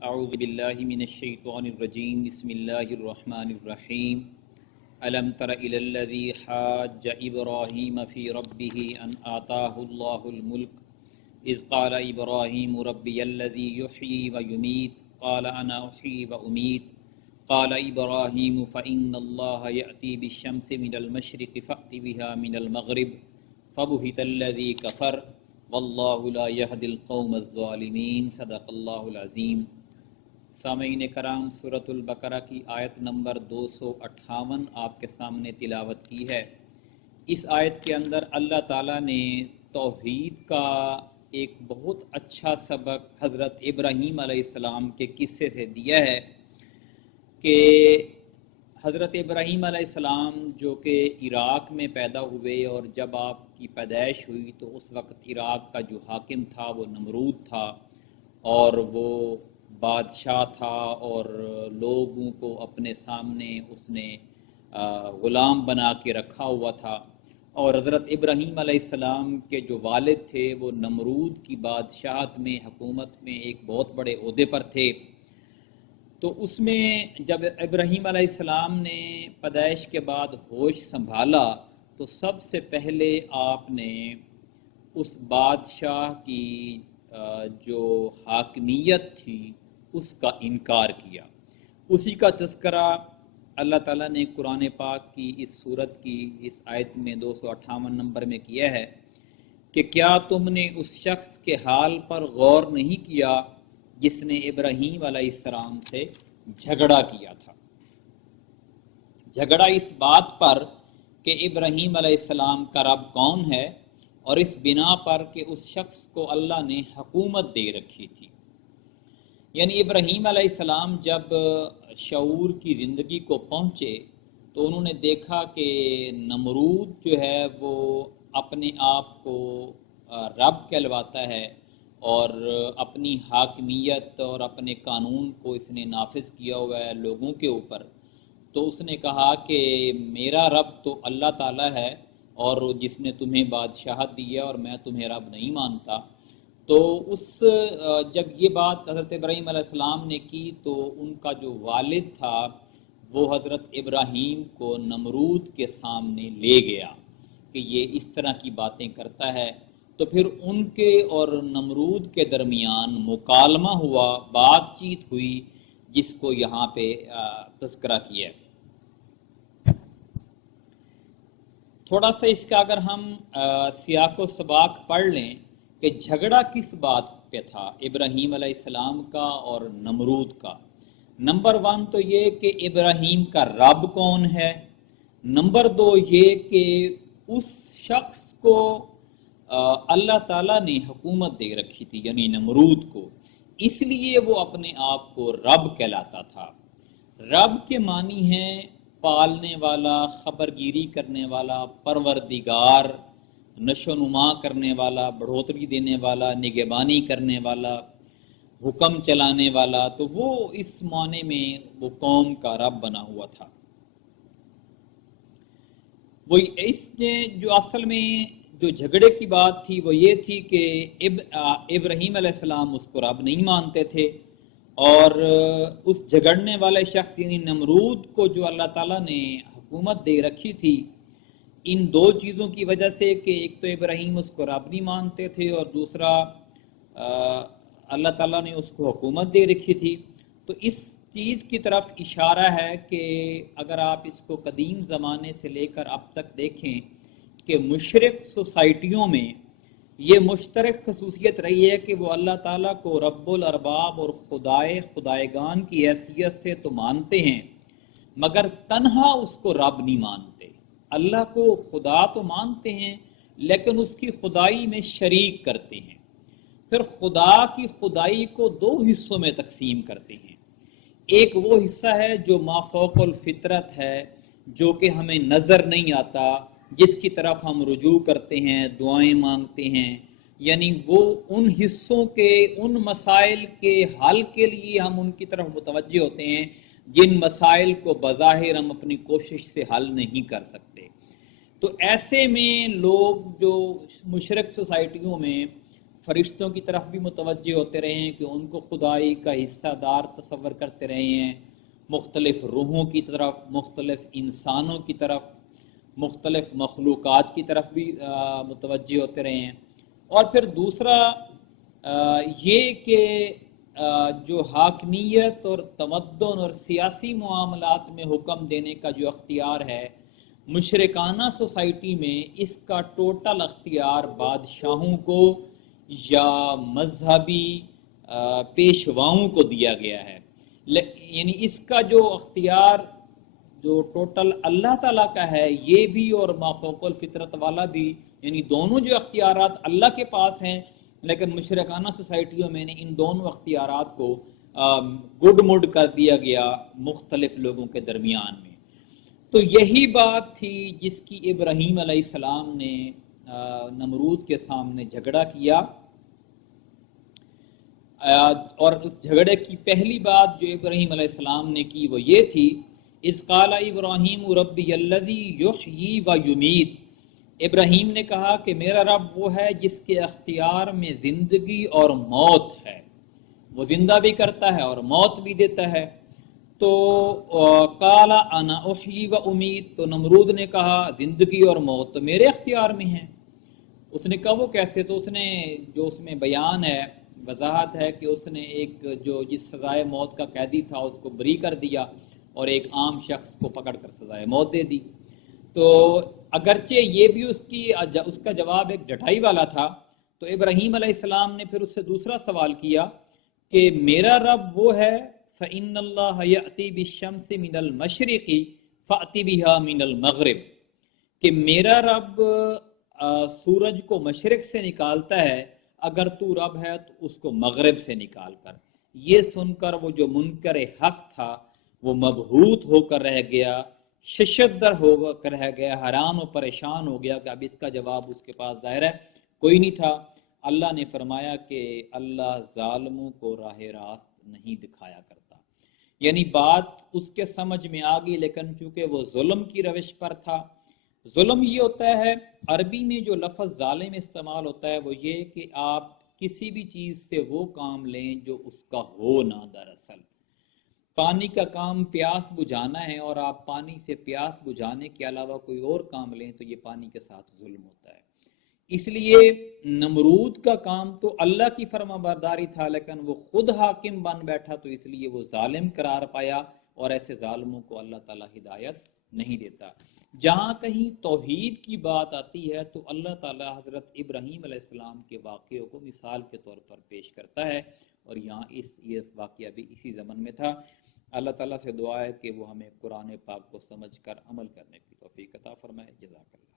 اعوذ باللہ من الشیطان الرجیم بسم اللہ الرحمن الرحیم الم تر الی الذی حاج ابراہیم فی ربہ ان آتاہ اللہ الملک اذ قال ابراہیم ربی الذی یحیی ویمیت قال انا احیی وامیت قال ابراہیم فإن اللہ یأتی بالشمس من المشرق فأت بها من المغرب فبہت الذی کفر واللہ لا یہدی القوم الظالمین صدق اللہ العظیم۔ سامعین کرام، سورۃ البقرہ کی آیت نمبر 258 آپ کے سامنے تلاوت کی ہے۔ اس آیت کے اندر اللہ تعالیٰ نے توحید کا ایک بہت اچھا سبق حضرت ابراہیم علیہ السلام کے قصے سے دیا ہے کہ حضرت ابراہیم علیہ السلام جو کہ عراق میں پیدا ہوئے، اور جب آپ کی پیدائش ہوئی تو اس وقت عراق کا جو حاکم تھا وہ نمرود تھا، اور وہ بادشاہ تھا، اور لوگوں کو اپنے سامنے اس نے غلام بنا کے رکھا ہوا تھا۔ اور حضرت ابراہیم علیہ السلام کے جو والد تھے وہ نمرود کی بادشاہت میں، حکومت میں ایک بہت بڑے عہدے پر تھے۔ تو اس میں جب ابراہیم علیہ السلام نے پیدائش کے بعد ہوش سنبھالا تو سب سے پہلے آپ نے اس بادشاہ کی جو حاکمیت تھی اس کا انکار کیا۔ اسی کا تذکرہ اللہ تعالیٰ نے قرآن پاک کی اس سورت کی اس آیت میں 258 نمبر میں کیا ہے کہ کیا تم نے اس شخص کے حال پر غور نہیں کیا جس نے ابراہیم علیہ السلام سے جھگڑا کیا تھا۔ جھگڑا اس بات پر کہ ابراہیم علیہ السلام کا رب کون ہے، اور اس بنا پر کہ اس شخص کو اللہ نے حکومت دے رکھی تھی۔ یعنی ابراہیم علیہ السلام جب شعور کی زندگی کو پہنچے تو انہوں نے دیکھا کہ نمرود جو ہے وہ اپنے آپ کو رب کہلواتا ہے، اور اپنی حاکمیت اور اپنے قانون کو اس نے نافذ کیا ہوا ہے لوگوں کے اوپر۔ تو اس نے کہا کہ میرا رب تو اللہ تعالیٰ ہے، اور جس نے تمہیں بادشاہت دی ہے، اور میں تمہیں رب نہیں مانتا۔ تو جب یہ بات حضرت ابراہیم علیہ السلام نے کی تو ان کا جو والد تھا وہ حضرت ابراہیم کو نمرود کے سامنے لے گیا کہ یہ اس طرح کی باتیں کرتا ہے۔ تو پھر ان کے اور نمرود کے درمیان مکالمہ ہوا، بات چیت ہوئی، جس کو یہاں پہ تذکرہ کیا ہے۔ تھوڑا سا اس کا اگر ہم سیاق و سباق پڑھ لیں کہ جھگڑا کس بات پہ تھا ابراہیم علیہ السلام کا اور نمرود کا۔ نمبر 1 تو یہ کہ ابراہیم کا رب کون ہے، نمبر 2 یہ کہ اس شخص کو اللہ تعالیٰ نے حکومت دے رکھی تھی، یعنی نمرود کو، اس لیے وہ اپنے آپ کو رب کہلاتا تھا۔ رب کے معنی ہیں پالنے والا، خبرگیری کرنے والا، پروردگار، نشو و نما کرنے والا، بڑھوتری دینے والا، نگہبانی کرنے والا، حکم چلانے والا۔ تو وہ اس معنی میں وہ قوم کا رب بنا ہوا تھا۔ وہ اس نے جو اصل میں جو جھگڑے کی بات تھی وہ یہ تھی کہ ابراہیم علیہ السلام اس کو رب نہیں مانتے تھے، اور اس جھگڑنے والے شخص یعنی نمرود کو جو اللہ تعالیٰ نے حکومت دے رکھی تھی، ان 2 چیزوں کی وجہ سے کہ ایک تو ابراہیم اس کو رب نہیں مانتے تھے، اور دوسرا اللہ تعالیٰ نے اس کو حکومت دے رکھی تھی۔ تو اس چیز کی طرف اشارہ ہے کہ اگر آپ اس کو قدیم زمانے سے لے کر اب تک دیکھیں کہ مشرک سوسائٹیوں میں یہ مشترک خصوصیت رہی ہے کہ وہ اللہ تعالیٰ کو رب الارباب اور خدائگان کی حیثیت سے تو مانتے ہیں، مگر تنہا اس کو رب نہیں مانتے۔ اللہ کو خدا تو مانتے ہیں لیکن اس کی خدائی میں شریک کرتے ہیں۔ پھر خدا کی خدائی کو 2 حصوں میں تقسیم کرتے ہیں۔ ایک وہ حصہ ہے جو مافوق الفطرت ہے، جو کہ ہمیں نظر نہیں آتا، جس کی طرف ہم رجوع کرتے ہیں، دعائیں مانگتے ہیں، یعنی وہ ان حصوں کے، ان مسائل کے حل کے لیے ہم ان کی طرف متوجہ ہوتے ہیں جن مسائل کو بظاہر ہم اپنی کوشش سے حل نہیں کر سکتے۔ تو ایسے میں لوگ جو مشرک سوسائٹیوں میں فرشتوں کی طرف بھی متوجہ ہوتے رہے ہیں کہ ان کو خدائی کا حصہ دار تصور کرتے رہے ہیں، مختلف روحوں کی طرف، مختلف انسانوں کی طرف، مختلف مخلوقات کی طرف بھی متوجہ ہوتے رہے ہیں۔ اور پھر دوسرا یہ کہ جو حاکمیت اور تمدن اور سیاسی معاملات میں حکم دینے کا جو اختیار ہے، مشرکانہ سوسائٹی میں اس کا ٹوٹل اختیار بادشاہوں کو یا مذہبی پیشواؤں کو دیا گیا ہے۔ یعنی اس کا جو اختیار جو ٹوٹل اللہ تعالیٰ کا ہے یہ بھی، اور مافوق الفطرت والا بھی، یعنی دونوں جو اختیارات اللہ کے پاس ہیں، لیکن مشرکانہ سوسائٹیوں میں نے ان دونوں اختیارات کو گڈ مڈ کر دیا گیا مختلف لوگوں کے درمیان میں۔ تو یہی بات تھی جس کی ابراہیم علیہ السلام نے نمرود کے سامنے جھگڑا کیا، اور اس جھگڑے کی پہلی بات جو ابراہیم علیہ السلام نے کی وہ یہ تھی، اذ قال ابراہیم ربی الذی یحیی و یمیت، ابراہیم نے کہا کہ میرا رب وہ ہے جس کے اختیار میں زندگی اور موت ہے، وہ زندہ بھی کرتا ہے اور موت بھی دیتا ہے۔ تو قال انا احیی و امیت، تو نمرود نے کہا زندگی اور موت تو میرے اختیار میں ہیں۔ اس نے کہا وہ کیسے؟ تو اس نے جو اس میں بیان ہے، وضاحت ہے کہ اس نے ایک جو جس سزائے موت کا قیدی تھا اس کو بری کر دیا اور ایک عام شخص کو پکڑ کر سزائے موت دے دی۔ تو اگرچہ یہ بھی اس کا جواب ایک ڈٹائی والا تھا، تو ابراہیم علیہ السلام نے پھر اس سے دوسرا سوال کیا کہ میرا رب وہ ہے فَإِنَّ اللَّهَ يَأْتِي بِالشَّمْسِ مِنَ الْمَشْرِقِ فَأْتِ بِهَا مِنَ الْمَغْرِبِ، کہ میرا رب سورج کو مشرق سے نکالتا ہے، اگر تو رب ہے تو اس کو مغرب سے نکال کر۔ یہ سن کر وہ جو منکر حق تھا وہ مبہوت ہو کر رہ گیا، ششدر ہو کر رہ گیا، حیران و پریشان ہو گیا کہ اب اس کا جواب اس کے پاس ظاہر ہے کوئی نہیں تھا۔ اللہ نے فرمایا کہ اللہ ظالموں کو راہ راست نہیں دکھایا کرتا، یعنی بات اس کے سمجھ میں آ گئی، لیکن چونکہ وہ ظلم کی روش پر تھا۔ ظلم یہ ہوتا ہے، عربی میں جو لفظ ظالم استعمال ہوتا ہے وہ یہ کہ آپ کسی بھی چیز سے وہ کام لیں جو اس کا ہو نہ۔ دراصل پانی کا کام پیاس بجھانا ہے اور آپ پانی سے پیاس بجھانے کے علاوہ کوئی اور کام لیں تو یہ پانی کے ساتھ ظلم ہوتا ہے۔ اس لیے نمرود کا کام تو اللہ کی فرما برداری تھا، لیکن وہ خود حاکم بن بیٹھا تو اس لیے وہ ظالم قرار پایا، اور ایسے ظالموں کو اللہ تعالیٰ ہدایت نہیں دیتا۔ جہاں کہیں توحید کی بات آتی ہے تو اللہ تعالیٰ حضرت ابراہیم علیہ السلام کے واقعوں کو مثال کے طور پر پیش کرتا ہے، اور یہاں یہ واقعہ بھی اسی زمن میں تھا۔ اللہ تعالیٰ سے دعا ہے کہ وہ ہمیں قرآن پاک کو سمجھ کر عمل کرنے کی توفیق عطا فرمائے۔ جزاک اللہ۔